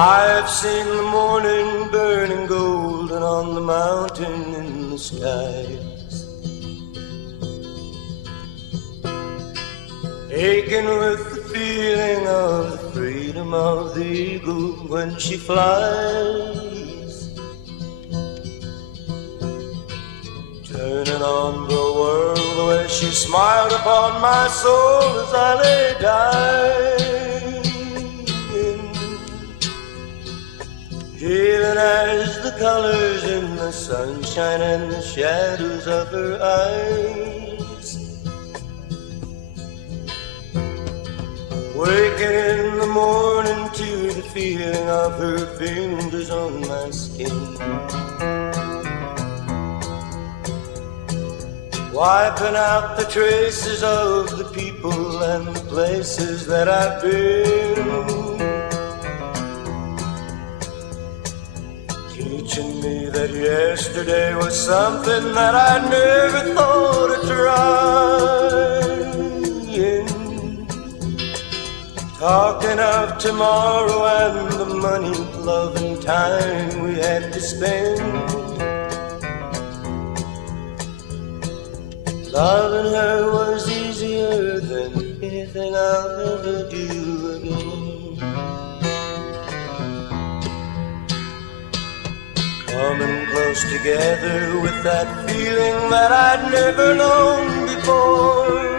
I've seen the morning burning golden on the mountain in the skies, aching with the feeling of the freedom of the eagle when she flies, turning on the world the way she smiled upon my soul as I lay dying, healing as the colors in the sunshine and the shadows of her eyes, waking in the morning to the feeling of her fingers on my skin, wiping out the traces of the people and the places that I've been, teaching me that yesterday was something that I never thought of trying, talking of tomorrow and the money, love and time we had to spend, loving her was easier than anything I'll ever do again. Coming close together with that feeling that I'd never known before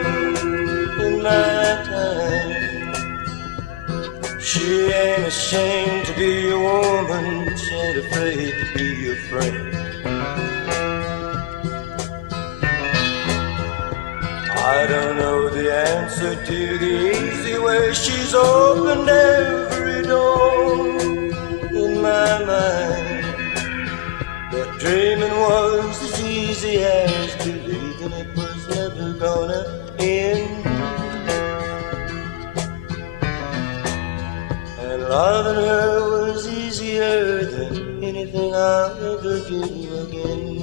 in my time. She ain't ashamed to be a woman, she ain't afraid to be your friend. I don't know the answer to the easy way she's opened every door in my mind, but dreaming was as easy as believing it was never gonna end, and loving her was easier than anything I'll ever do again.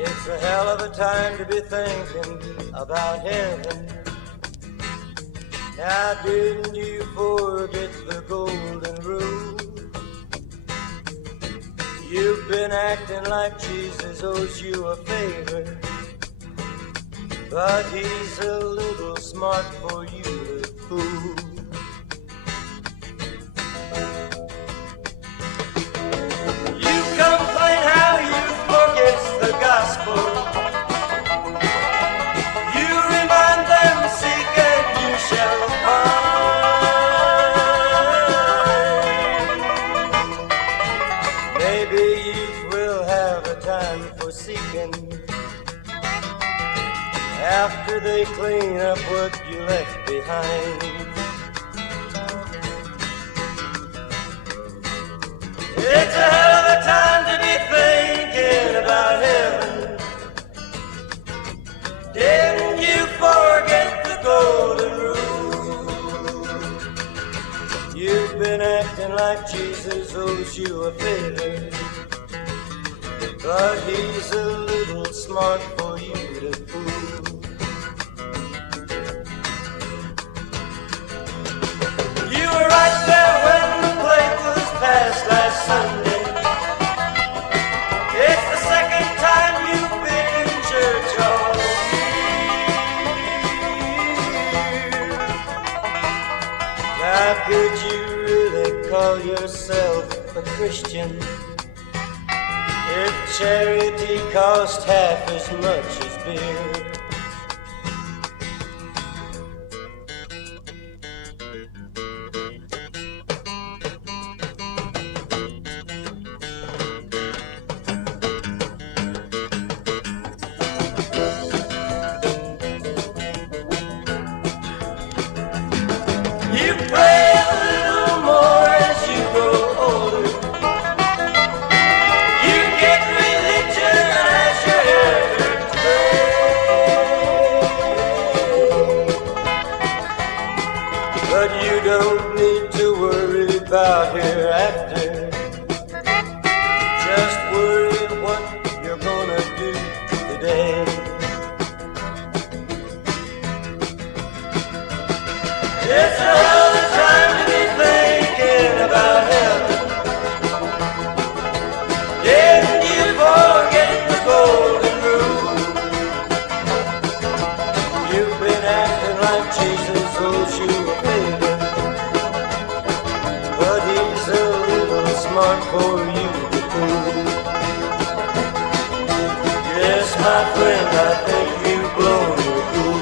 It's a hell of a time to be thinking about heaven. Now didn't you forget the golden rule? You've been acting like Jesus owes you a favor, but he's a little smart for you to fool. You complain how you forget the gospel. You remind them, seek and you shall find. Maybe youth will have a time for seeking after they clean up what you left behind. It's a hell of a time to be thinking about heaven. Didn't you forget the golden rule? You've been acting like Jesus owes you a favor, but he's a little smart for you to fool. You were right there when the plate was passed last Sunday. It's the second time you've been in church all year. How could you really call yourself a Christian if charity cost half as much as beer? You pray a little more as you my friend, I think you've blown your cool.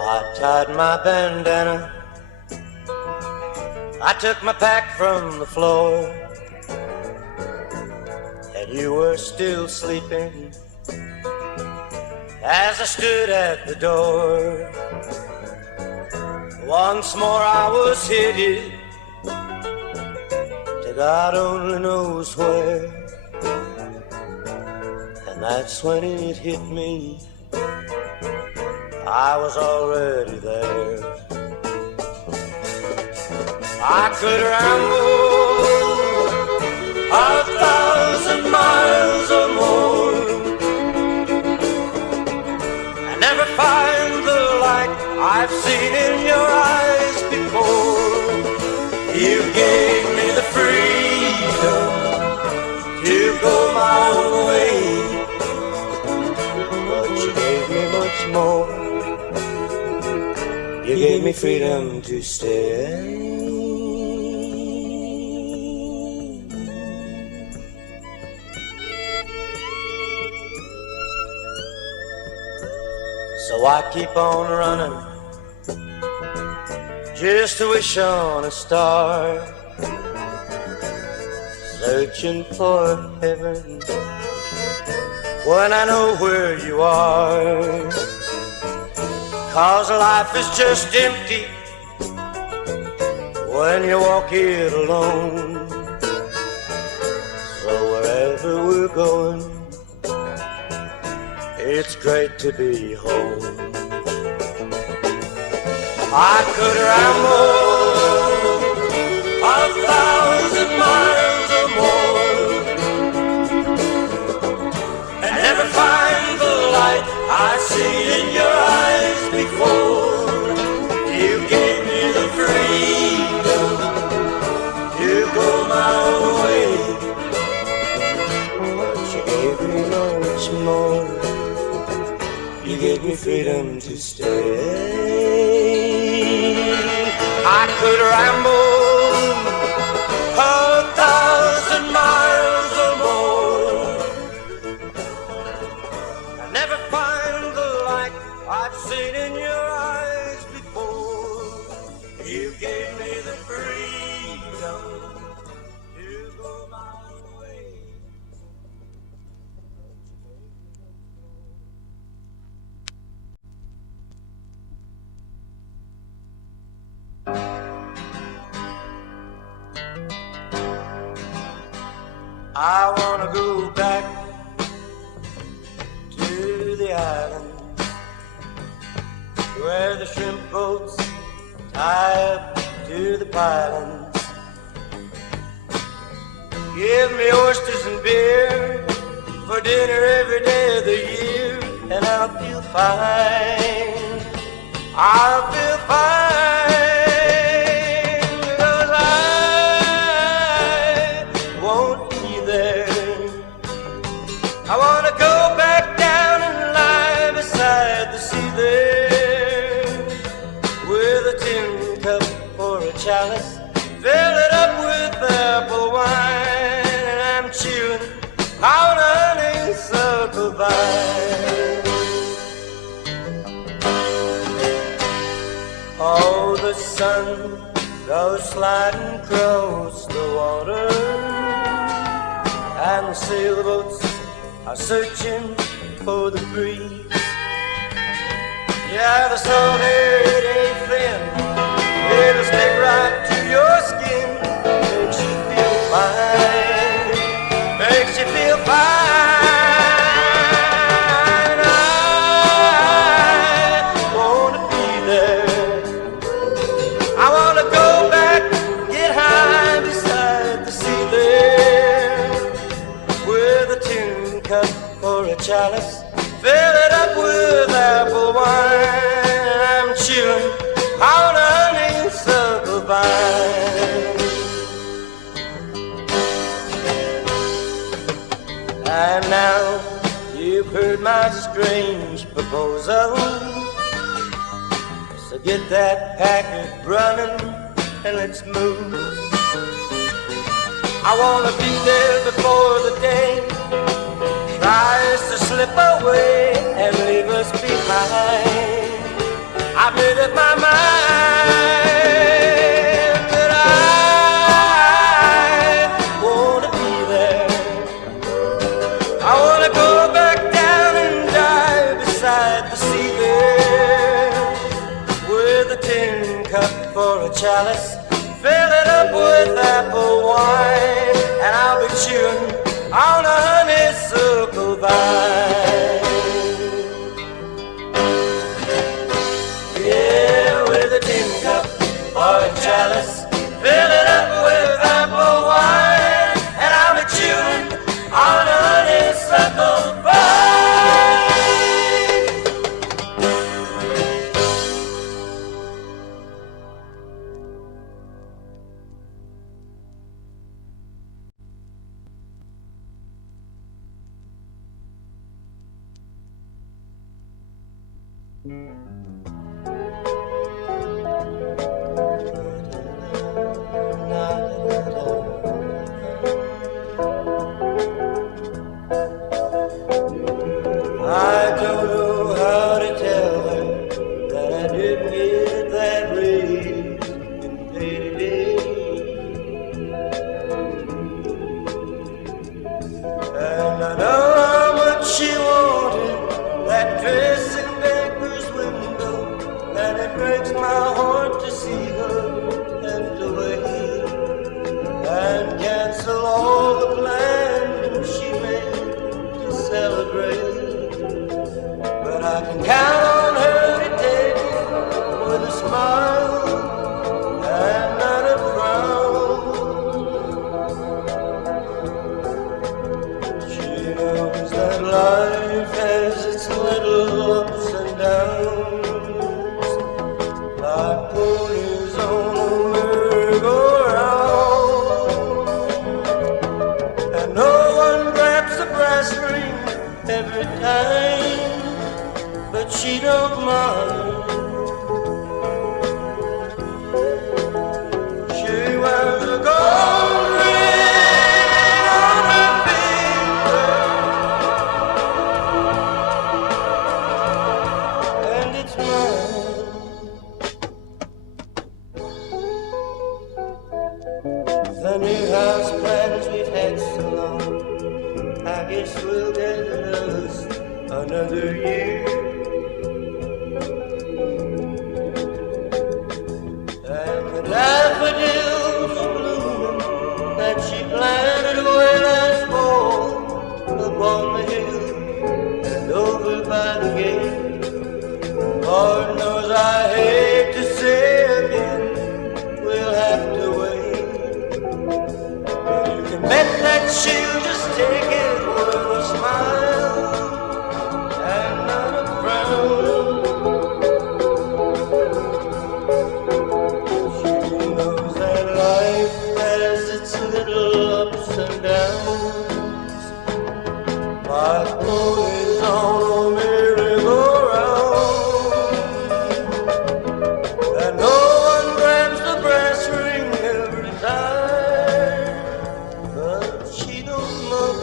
I tied my bandana, I took my pack from the floor, and you were still sleeping as I stood at the door. Once more I was headed to God only knows where, and that's when it hit me, I was already there. I could ramble 1,000 miles or more and never find the light I've seen in your eyes before. You gave me the freedom to go my own way, but you gave me much more. You gave me freedom to stay. So I keep on running, just to wish on a star, searching for heaven when I know where you are. 'Cause life is just empty when you walk it alone. So wherever we're going, it's great to be home. I could ramble 1,000 miles or more and never find the light I see in your eyes before. You gave me the freedom to go my own way, but you gave me much more. You gave me freedom to stay. I could ramble 1,000 miles or more and never find the light I've seen in your eyes before. You gave me the freedom to go my own way. I wanna go back to the island where the shrimp boats tie up to the pylons. Give me oysters and beer for dinner every day of the year, and I'll feel fine. I'll feel fine, 'cause I won't be there. I wanna go back down and lie beside the sea there, with a tin cup for a chalice, fill it up with apple wine, and I'm chewing on honeysuckle vine. Oh, the sun goes sliding across the water, and the sailboats are searching for the breeze. Yeah, the salt air, it ain't thin, it'll stick right to your skin. Makes you feel fine, makes you feel fine. I wanna be there, I wanna go back, yeah, quite a strange proposal. So get that packet running and let's move. I wanna be there before the day tries to slip away and leave us behind. I've made up my mind that I wanna be there. I wanna go back down and die beside the sea there, with a tin cup for a chalice, fill it up with apple wine, and I'll be chewing on a honeysuckle vine. Yeah, with a tin cup or a chalice, fill it up with apple wine, and I'll be chewing on a honeysuckle vine. I don't know how to tell her that I didn't get that raise in pay today. And I know how much she wanted that dress in Baker's window, and it breaks my heart to see her have to wait and cancel all the plans she made to celebrate. But I can count on her to take it with a smile and not a frown. She knows that life has its little ups and downs, like ponies on a merry-go-round, and no one grabs the brass ring every time, but she don't mind. She wears a gold ring on her finger, and it's mine. The new house plans we've had so long, I guess we'll get us another year. And the daffodils blooming that she planted away last fall up on the hill and over by the gate. Lord knows I hate to say again, we'll have to wait. But you can bet that she'll just take it with a smile and not a frown. She knows that life has its little ups and downs, like ponies on a merry-go-round, and no one grabs the brass ring every time, but she don't mind.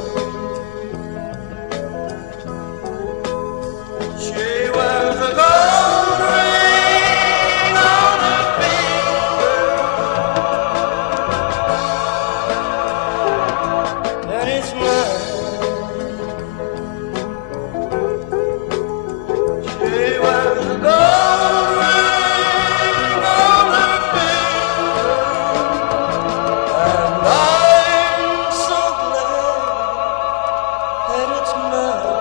She wears a gold ring on her finger, and it's mine. She wears a gold ring on her finger, and I'm so glad that it's mine.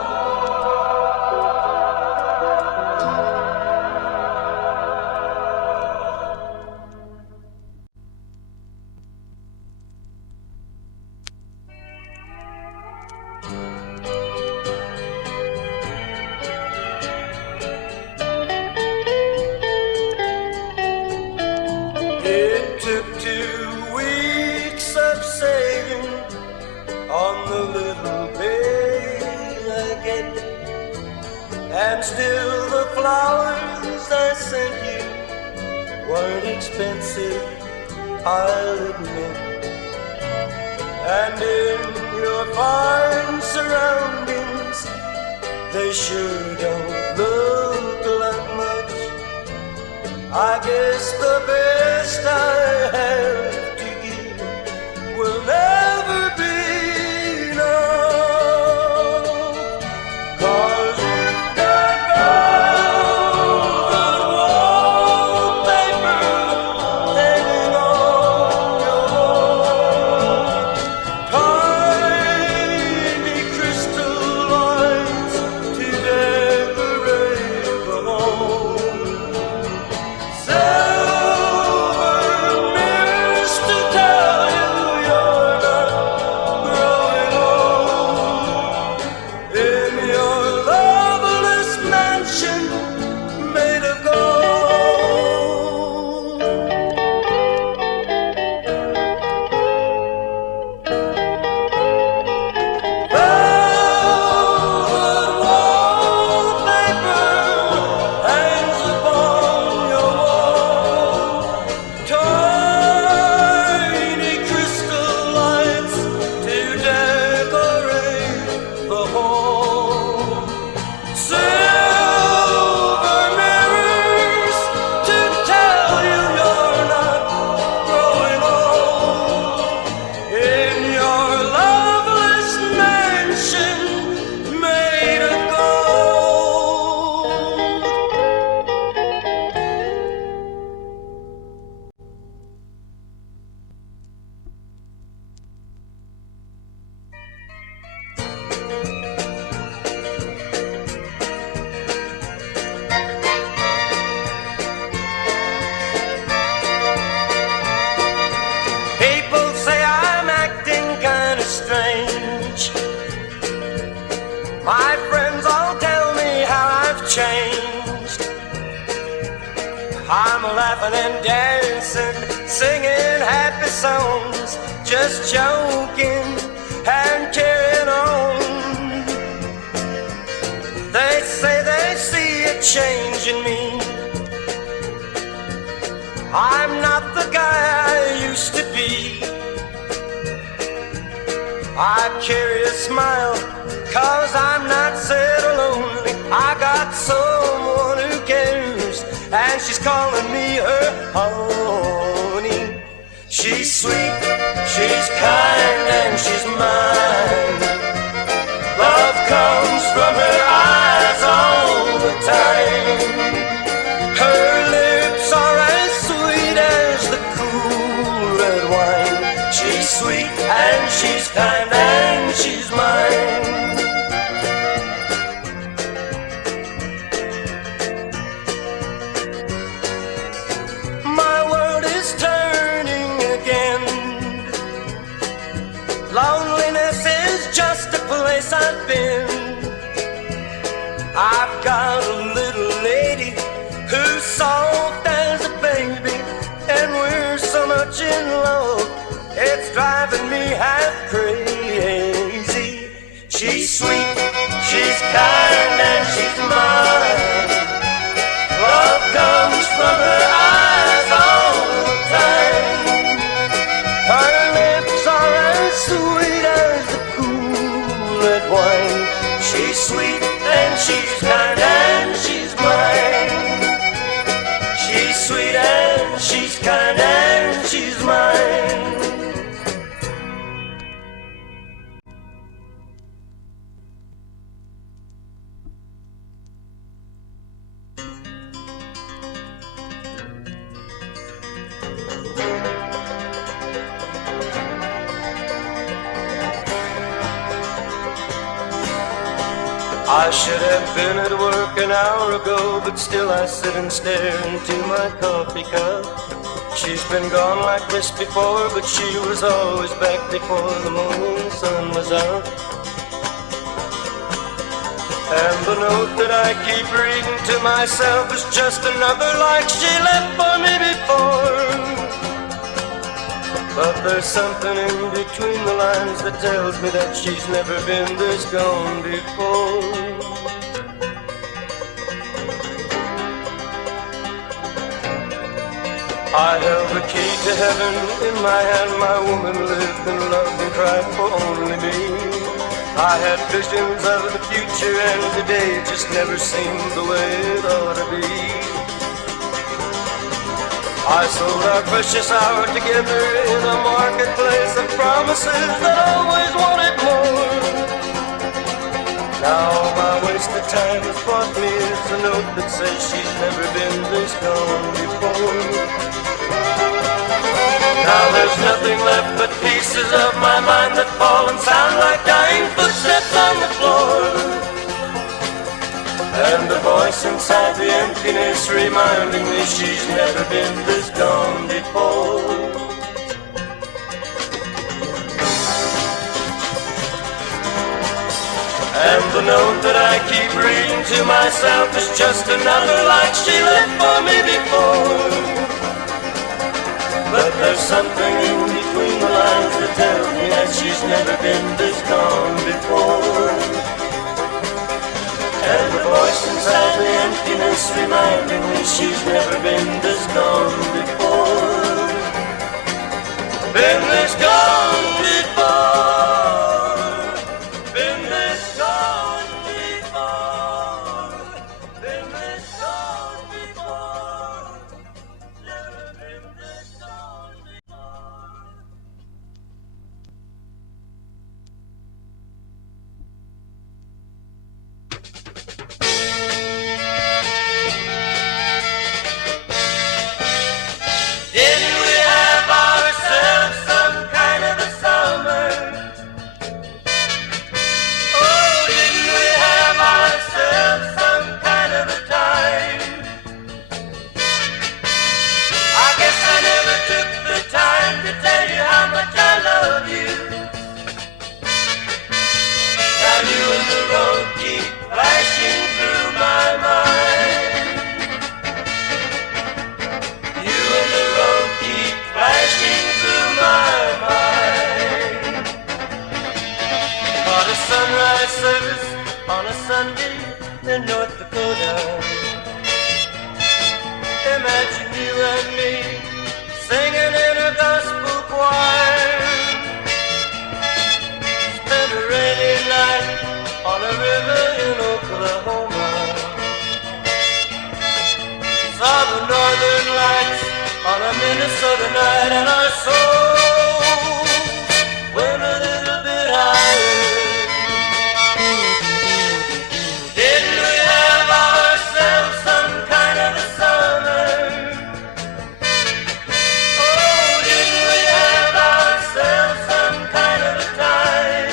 It took 2 weeks of saving on the little pay I get. And still the flowers I sent you weren't expensive, I'll admit. And in your fine surroundings, they sure don't look like much. I guess the best I have to give will never be enough. 'Cause you've got velvet wallpaper hanging on your wall, tiny crystal lights to decorate the home, silver mirrors to tell you you're not growing old, in your loveless mansion made of gold. Velvet wallpaper hangs upon your wall, tiny crystal lights to decorate the home, silver mirrors to tell you you're not growing old, in your loveless mansion made of gold. People say I'm acting kind of strange. My friends all tell me how I've changed. I'm laughing and dancing, singing happy songs, just joking and carrying on. They say they see a change in me. I'm not the guy I used to be. I carry a smile, 'cause I'm not sad or lonely. I got someone who cares, and she's calling me her honey. She's sweet, she's kind, and she's mine. Love comes from her eyes all the time. Her lips are as sweet as the cool red wine. She's sweet and she's kind and she's mine. My world is turning again. Loneliness is just a place I've been. I've got a little lady who's soft as a baby, and we're so much in love, it's driving me half crazy. She's sweet, she's kind, and she's mine. Love comes from her eyes all the time. Her lips are as sweet as the cool red wine. She's sweet and she's kind and she's mine. She's sweet and she's kind and she's mine. I should have been at work an hour ago, but still I sit and stare into my coffee cup. She's been gone like this before, but she was always back before the morning sun was out. And the note that I keep reading to myself is just another like she left for me before. But there's something in between the lines that tells me that she's never been this gone before. I held the key to heaven in my hand. My woman lived and loved and cried for only me. I had visions of the future, and today just never seemed the way it ought to be. I sold our precious hour together in a marketplace of promises that always wanted more. Now my wasted time has brought me is a note that says she's never been this gone before. Now there's nothing left but pieces of my mind that fall and sound like dying footsteps on the floor. And a voice inside the emptiness reminding me she's never been this gone before. And the note that I keep reading to myself is just another like she left for me before. But there's something in between the lines that tells me that she's never been this gone before. And the voice inside the emptiness reminding me she's never been this gone before. Been this gone before. Been this gone before. Been this gone before. Never been this gone before. Didn't we have ourselves some kind of a summer? Oh, didn't we have ourselves some kind of a time? I guess I never took the time to tell you how much I love you. Now you and the road keep flashing through my mind. You and the road keep flashing through my mind. On a sunrise service on a Sunday in North Dakota. Imagine you and me singing in a gospel choir. Spent a rainy night on a river in Oklahoma. Saw the northern lights on a Minnesota night, and our souls went a little bit higher. Didn't we have ourselves some kind of a summer? Oh, didn't we have ourselves some kind of a time?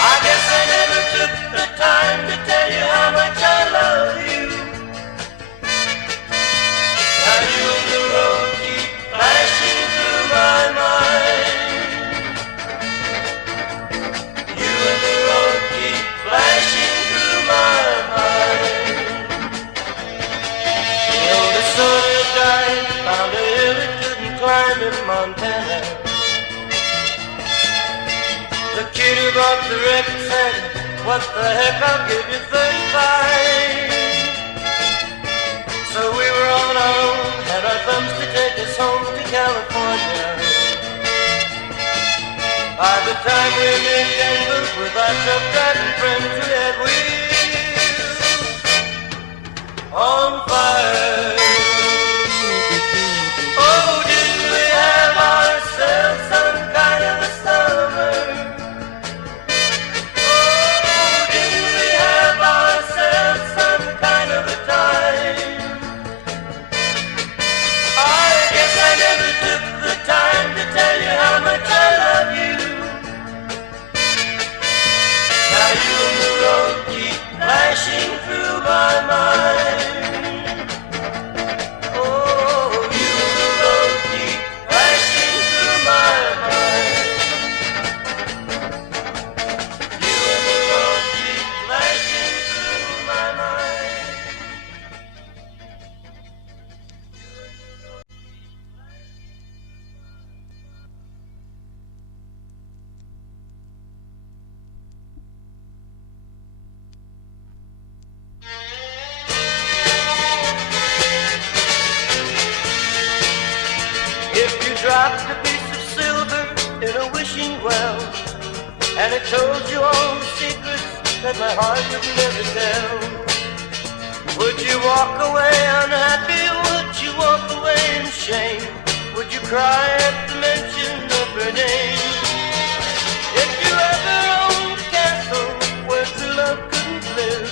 I guess I never took the time to tell you how much I love you. Now you and the road keep flashing through my mind. You and the road keep flashing through my mind. The oldest soldier died, found a hill he couldn't climb in Montana. The kid who bought the record said, what the heck, I'll give you 35. So we were on our own, had our thumbs to take us home to California. By the time we made Denver with our truck driving friends, we had wheels on fire. Oh, didn't we have ourselves some kind of a summer? Oh, didn't we have ourselves some kind of a time? I guess I never took the time to tell you how much I love you. Now you and the road keep dropped a piece of silver in a wishing well, and it told you all the secrets that my heart would never tell. Would you walk away unhappy? Would you walk away in shame? Would you cry at the mention of her name? If you ever owned a castle where true love couldn't live,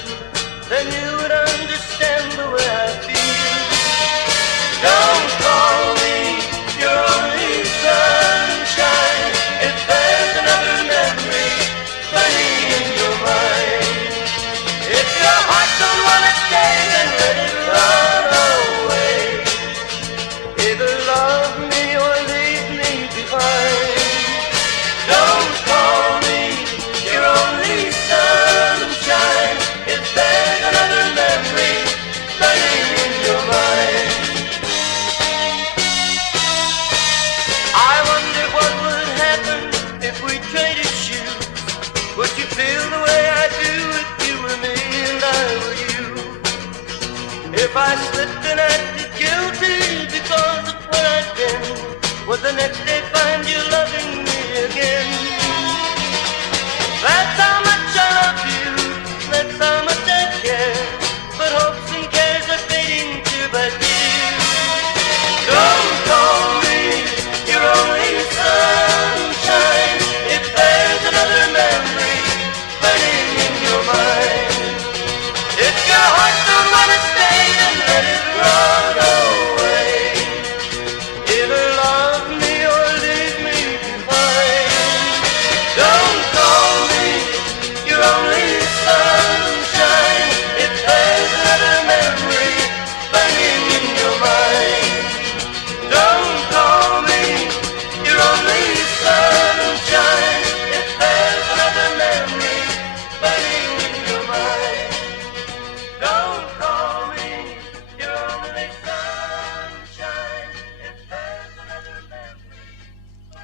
then you would understand the way I feel. Don't call me your only sunshine if there's another memory burning in your mind. If your heart don't want to stay, then let it run away. Either love me or leave me behind. Don't call me your only sunshine if there's another memory burning in your mind. I wonder what would happen if we traded shoes. Would you feel the way I do if you were me and I were you? If I slipped and acted guilty because of what I'd been, would the next